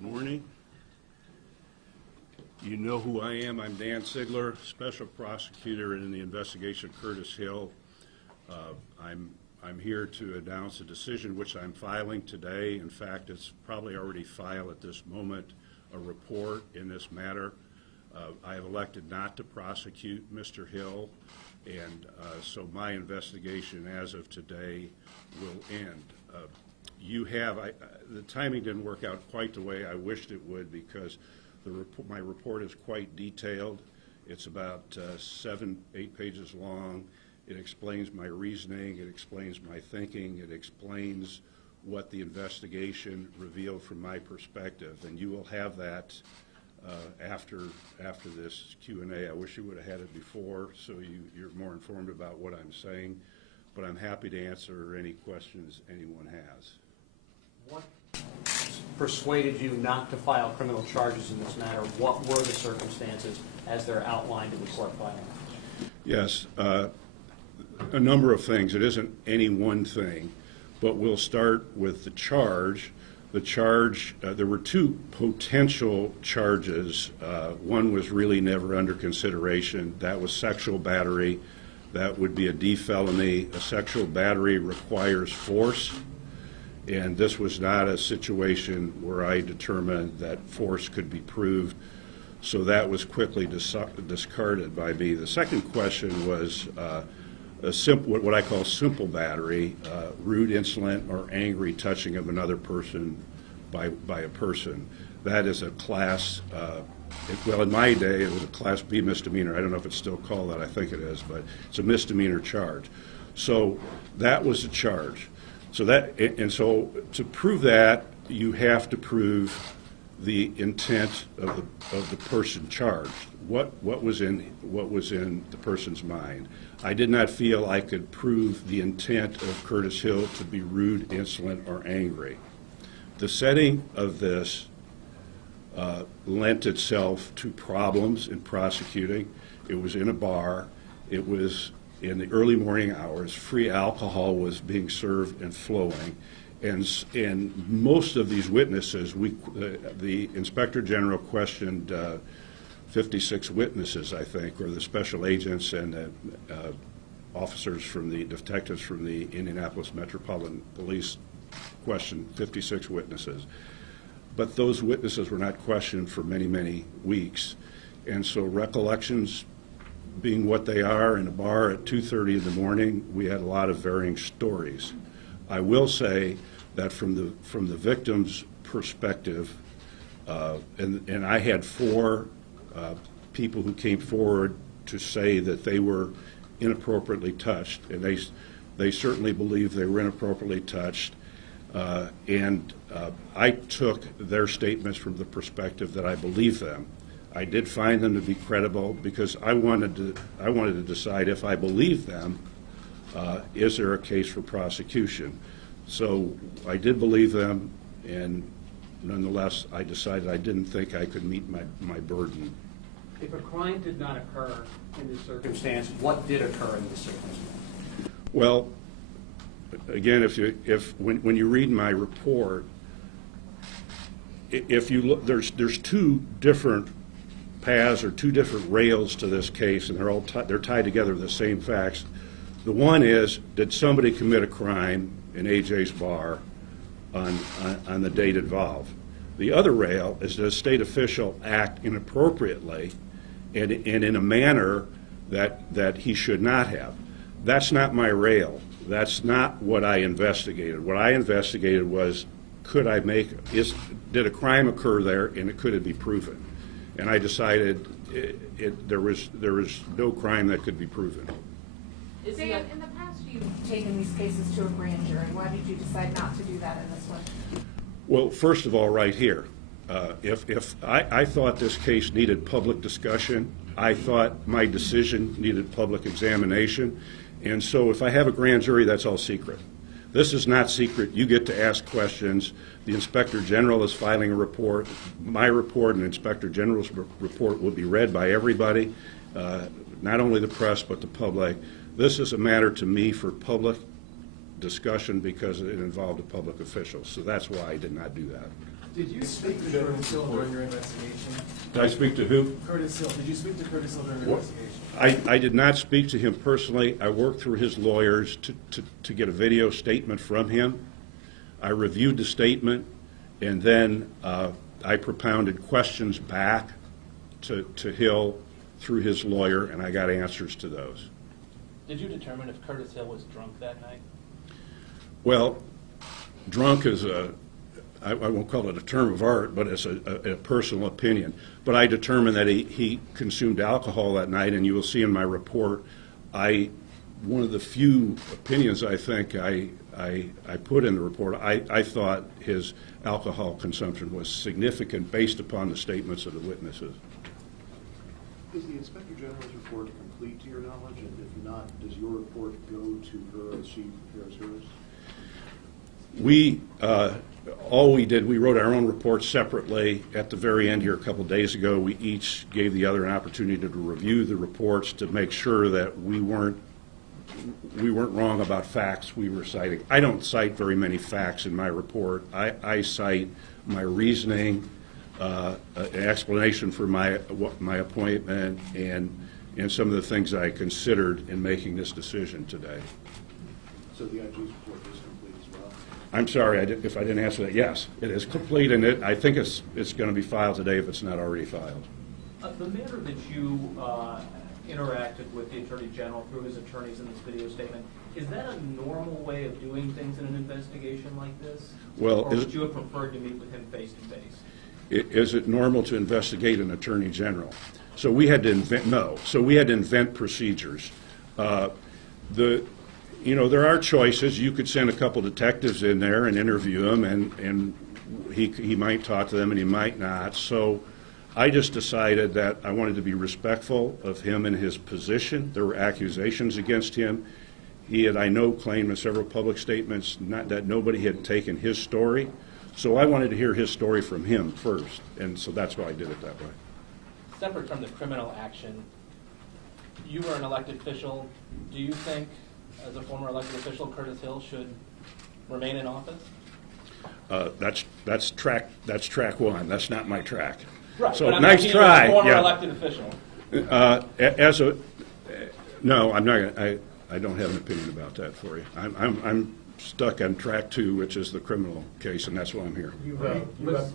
Good morning. You know who I am. I'm Dan Sigler, Special Prosecutor in the investigation of Curtis Hill. I'm here to announce a decision which I'm filing today. In fact, it's probably already filed at this moment, a report in this matter. I have elected not to prosecute Mr. Hill, and so my investigation as of today will end. The timing didn't work out quite the way I wished it would, because my report is quite detailed. It's about 7-8 pages long. It explains my reasoning, it explains my thinking, it explains what the investigation revealed from my perspective, and you will have that after this Q&A. I wish you would have had it before, so you're more informed about what I'm saying, but I'm happy to answer any questions anyone has. What persuaded you not to file criminal charges in this matter? What were the circumstances as they're outlined in the court filing? Yes, a number of things. It isn't any one thing, but we'll start with the charge. The charge, there were two potential charges. One was really never under consideration. That was sexual battery. That would be a D felony. A sexual battery requires force, and this was not a situation where I determined that force could be proved, so that was quickly discarded by me. The second question was what I call simple battery, rude, insolent, or angry touching of another person by a person. That is a class, well, in my day, it was a Class B misdemeanor. I don't know if it's still called that. I think it is, but it's a misdemeanor charge. So that was a charge. So to prove that, you have to prove the intent of the person charged. What was in the person's mind? I did not feel I could prove the intent of Curtis Hill to be rude, insolent, or angry. The setting of this lent itself to problems in prosecuting. It was in a bar. It was in the early morning hours. Free alcohol was being served and flowing. And most of these witnesses, the Inspector General questioned 56 witnesses, I think, or the special agents and officers from the detectives from the Indianapolis Metropolitan Police questioned 56 witnesses. But those witnesses were not questioned for many, many weeks. And so recollections being what they are in a bar at 2:30 in the morning, we had a lot of varying stories. I will say that from the victim's perspective, and I had 4 people who came forward to say that they were inappropriately touched, and they certainly believe they were inappropriately touched, and I took their statements from the perspective that I believe them. I did find them to be credible because I wanted to decide if I believe them, is there a case for prosecution? So I did believe them, and nonetheless, I decided I didn't think I could meet my burden. If a crime did not occur in this circumstance, what did occur in this circumstance? Well, again, when you read my report, if you look, there's 2 different paths or 2 different rails to this case, and they're tied together with the same facts. The one is, did somebody commit a crime in AJ's bar on the date involved? The other rail is, did a state official act inappropriately and in a manner that he should not have? That's not my rail. That's not what I investigated. What I investigated was, did a crime occur there, and could it be proven? And I decided there was no crime that could be proven. Dan, in the past you've taken these cases to a grand jury. Why did you decide not to do that in this one? Well, first of all, right here, if I thought this case needed public discussion, I thought my decision needed public examination, and so if I have a grand jury, that's all secret. This is not secret. You get to ask questions. The Inspector General is filing a report. My report and Inspector General's report will be read by everybody, not only the press but the public. This is a matter to me for public discussion because it involved a public official, so that's why I did not do that. Did you speak to Curtis Hill during your investigation? Did I speak to who? Curtis Hill. Did you speak to Curtis Hill during your What? investigation? I did not speak to him personally. I worked through his lawyers to get a video statement from him. I reviewed the statement, and then I propounded questions back to Hill through his lawyer, and I got answers to those. Did you determine if Curtis Hill was drunk that night? Well, drunk is I won't call it a term of art, but it's a personal opinion. But I determined that he consumed alcohol that night, and you will see in my report, one of the few opinions I think I put in the report, I thought his alcohol consumption was significant based upon the statements of the witnesses. Is the Inspector General's report complete to your knowledge? And if not, does your report go to her as she prepares hers? All we did, we wrote our own report separately. At the very end here a couple days ago, we each gave the other an opportunity to review the reports to make sure that we weren't wrong about facts we were citing. I don't cite very many facts in my report. I cite my reasoning, an explanation for my appointment, and some of the things I considered in making this decision today. So the IG's report is complete as well? I'm sorry if I didn't answer that. Yes, it is complete, and I think it's going to be filed today if it's not already filed. The manner that you interacted with the Attorney General through his attorneys in this video statement, is that a normal way of doing things in an investigation like this? Well, or would you have preferred to meet with him face to face? Is it normal to investigate an Attorney General? So we had to invent procedures. There are choices. You could send a couple detectives in there and interview them, and he might talk to them and he might not. So I just decided that I wanted to be respectful of him and his position. There were accusations against him. He had, I know, claimed in several public statements that nobody had taken his story. So I wanted to hear his story from him first, and so that's why I did it that way. Separate from the criminal action, you were an elected official. Do you think, as a former elected official, Curtis Hill should remain in office? That's track one. That's not my track. Right. So but nice try. As a former yeah. elected official. No, I'm not. I don't have an opinion about that for you. I'm stuck on track 2, which is the criminal case, and that's why I'm here.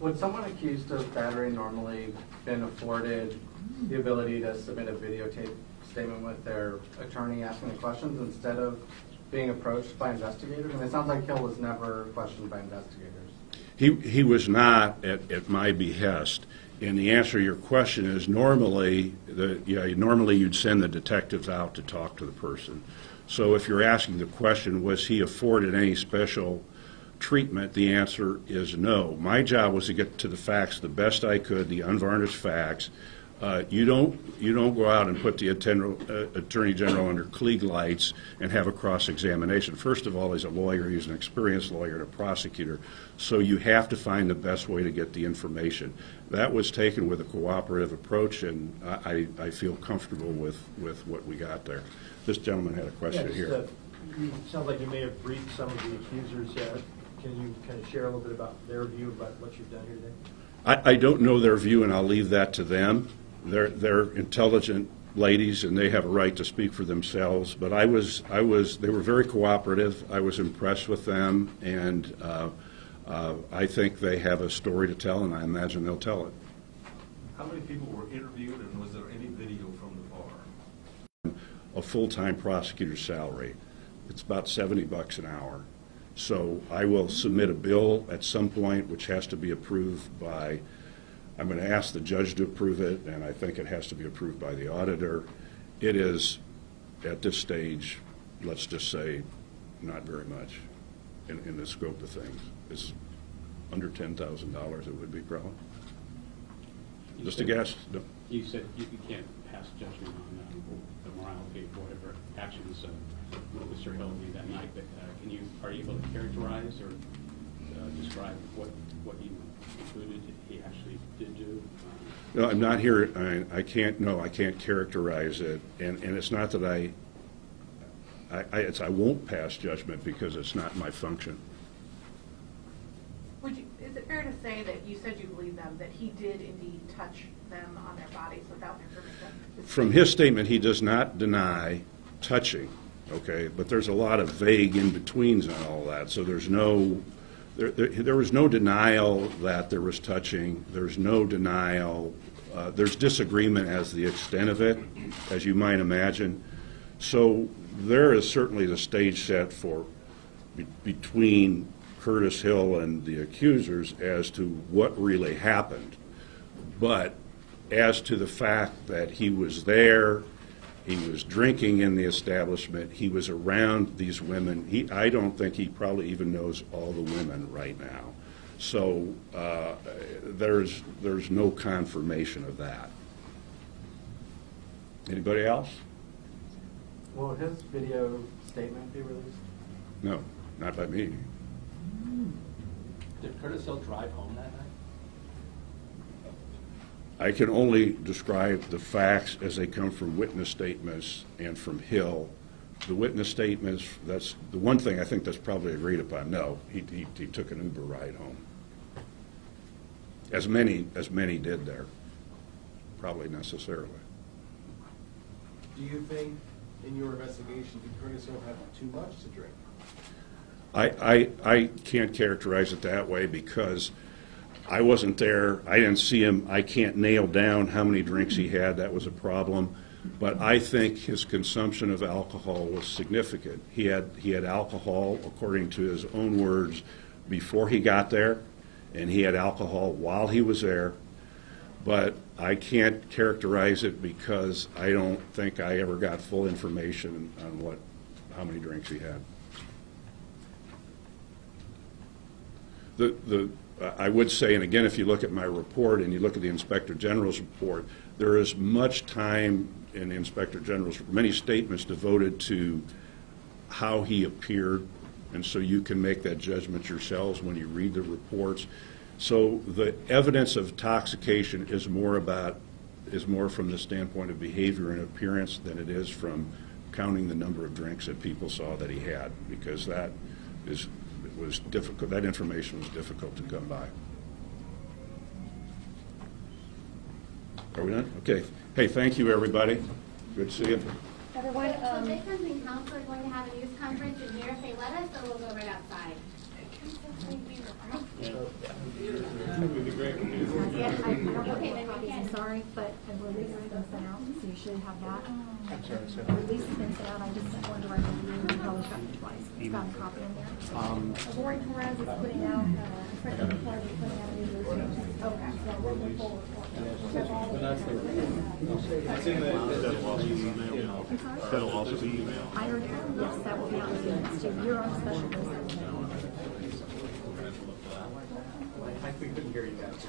Would someone accused of battery normally been afforded the ability to submit a videotape statement with their attorney asking the questions instead of being approached by investigators? I mean, it sounds like Hill was never questioned by investigators. He was not at my behest. And the answer to your question is normally you'd send the detectives out to talk to the person. So if you're asking the question, was he afforded any special treatment, the answer is no. My job was to get to the facts the best I could, the unvarnished facts. You don't go out and put the Attorney General under Klieg lights and have a cross-examination. First of all, he's a lawyer. He's an experienced lawyer and a prosecutor. So you have to find the best way to get the information. That was taken with a cooperative approach, and I feel comfortable with what we got there. This gentleman had a question here. It sounds like you may have briefed some of the accusers. Can you kind of share a little bit about their view about what you've done here today? I don't know their view, and I'll leave that to them. They're intelligent ladies, and they have a right to speak for themselves. But they were very cooperative. I was impressed with them, and I think they have a story to tell, and I imagine they'll tell it. How many people were interviewed, and was there any video from the bar? A full-time prosecutor's salary. It's about $70 an hour. So I will submit a bill at some point which has to be approved by, I'm going to ask the judge to approve it, and I think it has to be approved by the auditor. It is, at this stage, let's just say, not very much in the scope of things. It's under $10,000 it would be probably. Just a guess. No. You said you can't pass judgment on the morality of whatever actions Mr. Hill did that night, but are you able to characterize or describe what you concluded he actually did do? No, I'm not here. I can't characterize it, and it's not that I won't pass judgment because it's not my function. Is it fair to say that that he did indeed touch them on their bodies without their permission? From his statement, he does not deny touching, okay? But there's a lot of vague in-betweens on all that, so there's no, there was no denial that there was touching. There's no denial. There's disagreement as to the extent of it, as you might imagine. So there is certainly the stage set for between Curtis Hill and the accusers as to what really happened. But as to the fact that he was there, he was drinking in the establishment, he was around these women, I don't think he probably even knows all the women right now. So there's no confirmation of that. Anybody else? Will his video statement be released? No, not by me. Did Curtis Hill drive home that night? I can only describe the facts as they come from witness statements and from Hill. The witness statements, that's the one thing I think that's probably agreed upon. No, he took an Uber ride home. As many did there, probably necessarily. Do you think, in your investigation, did Curtis Hill have too much to drink? I can't characterize it that way because I wasn't there. I didn't see him. I can't nail down how many drinks he had. That was a problem. But I think his consumption of alcohol was significant. He had alcohol, according to his own words, before he got there, and he had alcohol while he was there. But I can't characterize it because I don't think I ever got full information on how many drinks he had. I would say, and again, if you look at my report and you look at the Inspector General's report, there is much time in the Inspector General's, many statements devoted to how he appeared, and so you can make that judgment yourselves when you read the reports. So the evidence of intoxication is more from the standpoint of behavior and appearance than it is from counting the number of drinks that people saw that he had, because that was difficult. That information was difficult to come by. Are we done? Okay. Hey, thank you, everybody. Good to see you. Everyone, so victims and counsel are going to have a news conference in here. If they let us, or we'll go right outside. Okay, then we can. Sorry, but a release has been sent out, so you should have that. A release has been sent out. I just sent one directly to you. You probably got it twice. It's got a copy in there. Warren Torres is putting out, President Clark is putting out a news release. Okay, so we'll move forward. That'll also be email. I already, yes, that will be on the next too. You're on special list. We couldn't hear you guys.